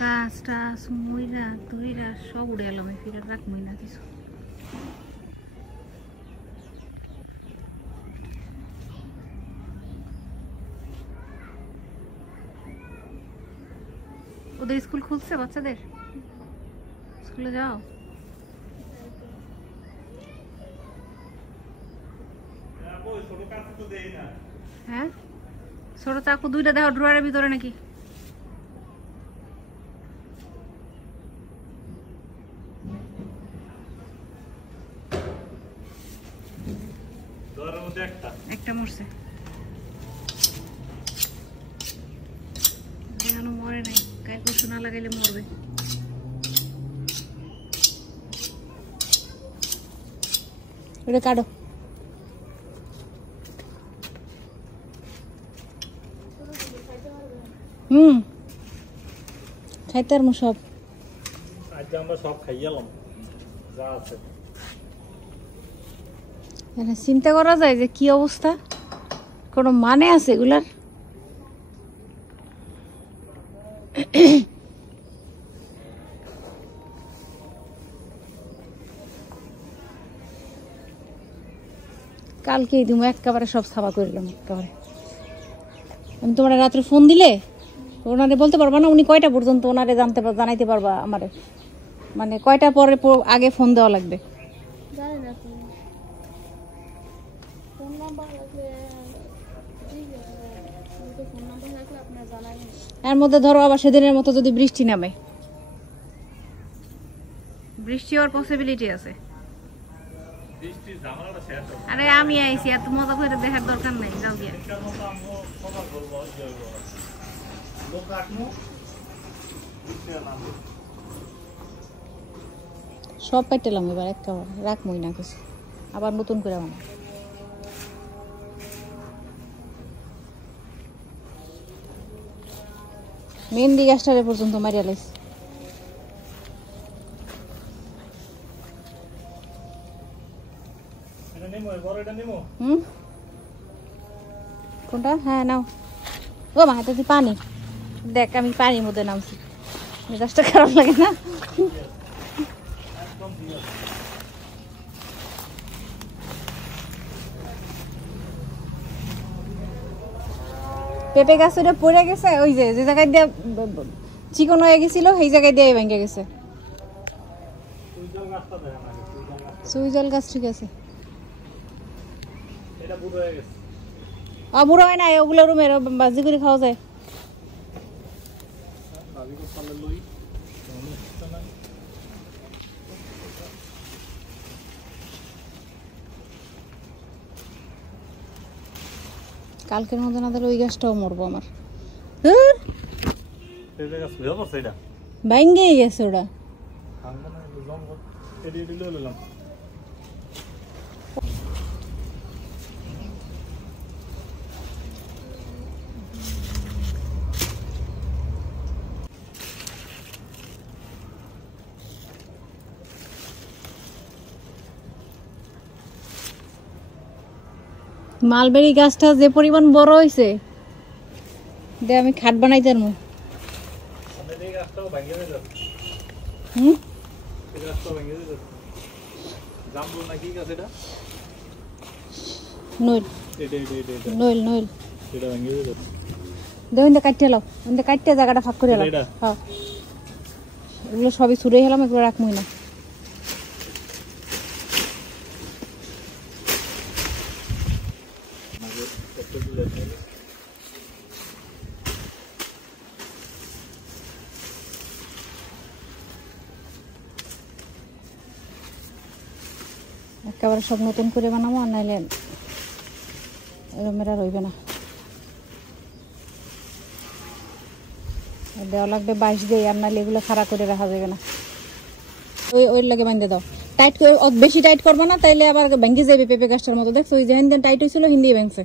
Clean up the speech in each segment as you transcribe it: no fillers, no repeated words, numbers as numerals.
গাছ টাছ মইরা তুইরা সব উড়ে এলাম, ফিরে রাখবই না কিছু। ওদের স্কুল খুলছে বাচ্চাদের? স্কুলে যাও? হ্যাঁ, ছোট চাকু দুইটা দেখো ড্রয়ারের ভিতরে নাকি? একটা মরছে, এখনো মরে নাই। কাল পরশু না লাগাইলে মরবে। ওটা কাটো। খাইতে আর সব আজ আমরা সব খাইয়ালাম যা আছে। চিন্তা করা যায় যে কি অবস্থা, কোনো মানে আছে এগুলার? কালকে তুমি একেবারে সব সাফা করলাম একেবারে। আমি তোমার রাত্রে ফোন দিলে ওনারে বলতে পারবা না উনি কয়টা পর্যন্ত ওনারে জানাইতে পারবা আমারে, মানে কয়টা পরে আগে ফোন দেওয়া লাগবে? এর মধ্যে ধরো আবার সেদিনের মতো যদি বৃষ্টি নামে, বৃষ্টি হওয়ার পসিবিলিটি আছে। আরে আমি আইছি, এত মজা করে দেখার দরকার নাই, যাও গিয়া। সব পাইতেলাম এবার একেবারে, রাখমই না কিছু, আবার নতুন করে বানাবো। মেহেন্দি গাছটারে পর্যন্ত মারিয়া লাইছি। কোনটা? হ্যাঁ নাও। ও মা, এটা পানি দেখ, আমি পানির মধ্যে নামছি, গাছটা খারাপ লাগে না? পেঁপে গাছ ওটা পড়ে গেছে, ওই যে যে জায়গায় দিয়ে চিকন হয়ে গেছিল সেই জায়গায় দিয়ে ভেঙে গেছে। সুইজল গাছ ঠিক আছে, বুড়ো হয় না, ওগুলো রুমের বাজি করে খাওয়া যায়। কালকের মধ্যে না ওই গাছটাও মরবো আমার, ভাঙ্গে গেছে ওটা। মালবেরি গাছটা যে পরিমাণ বড় হয়েছে, আমি খাট বানাইতে পারবো। কাটতে লাও, কাটতে জায়গাটা ফাঁক করে লাও। হ্যাঁ, এগুলো সবই ছুড়ে গেলাম, এগুলো রাখবই না। একেবারে সব নতুন করে বানাবো, আর নাইলে এরমেরা রইবে না। দেওয়া লাগবে 22 দিয়ে, আর নাইলে এগুলো খাড়া করে রাখা যাবে না। ওই লাগে বাঁধে দাও, টাইট করে, বেশি টাইট করবো না, তাইলে আবার ভেঙে যাবে পেঁপে গাছটার মতো। দেখছো ওই যে হিন্দি টাইট হয়েছিল, হিন্দি ভেঙছে।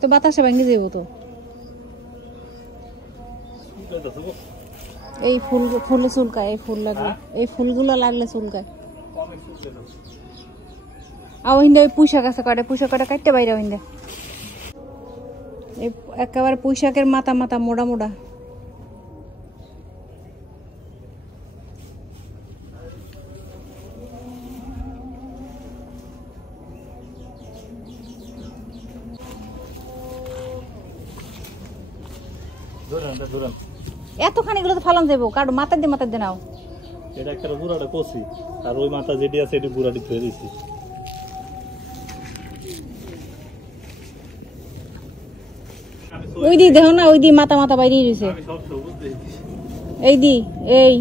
তো বাতাসে ভেঙে যাবো তো। এই ফুলে চুলকায়, এই ফুল লাগলে, এই ফুলগুলো লাগলে চুলকায়। আর হিন্দে ওই পুঁইশাক আছে কয়টা, পুঁইশাক কয়টা কাটতে বাইরে হিন্দে। এই একেবারে পুঁইশাকের মাথা মাথা মোড়া মোড়া। এতখানি গুলো তো ফালান যাবো, কারো মাথা দিয়ে নাও। এটা একটা বুড়াটা কষি, আর ওই মাথা যেটি আছে এটি বুড়াটি ধুয়ে দিছি। ওই দি দেখো না, ওই দি মাথা মাথা বাইরে রয়েছে। এই দি এই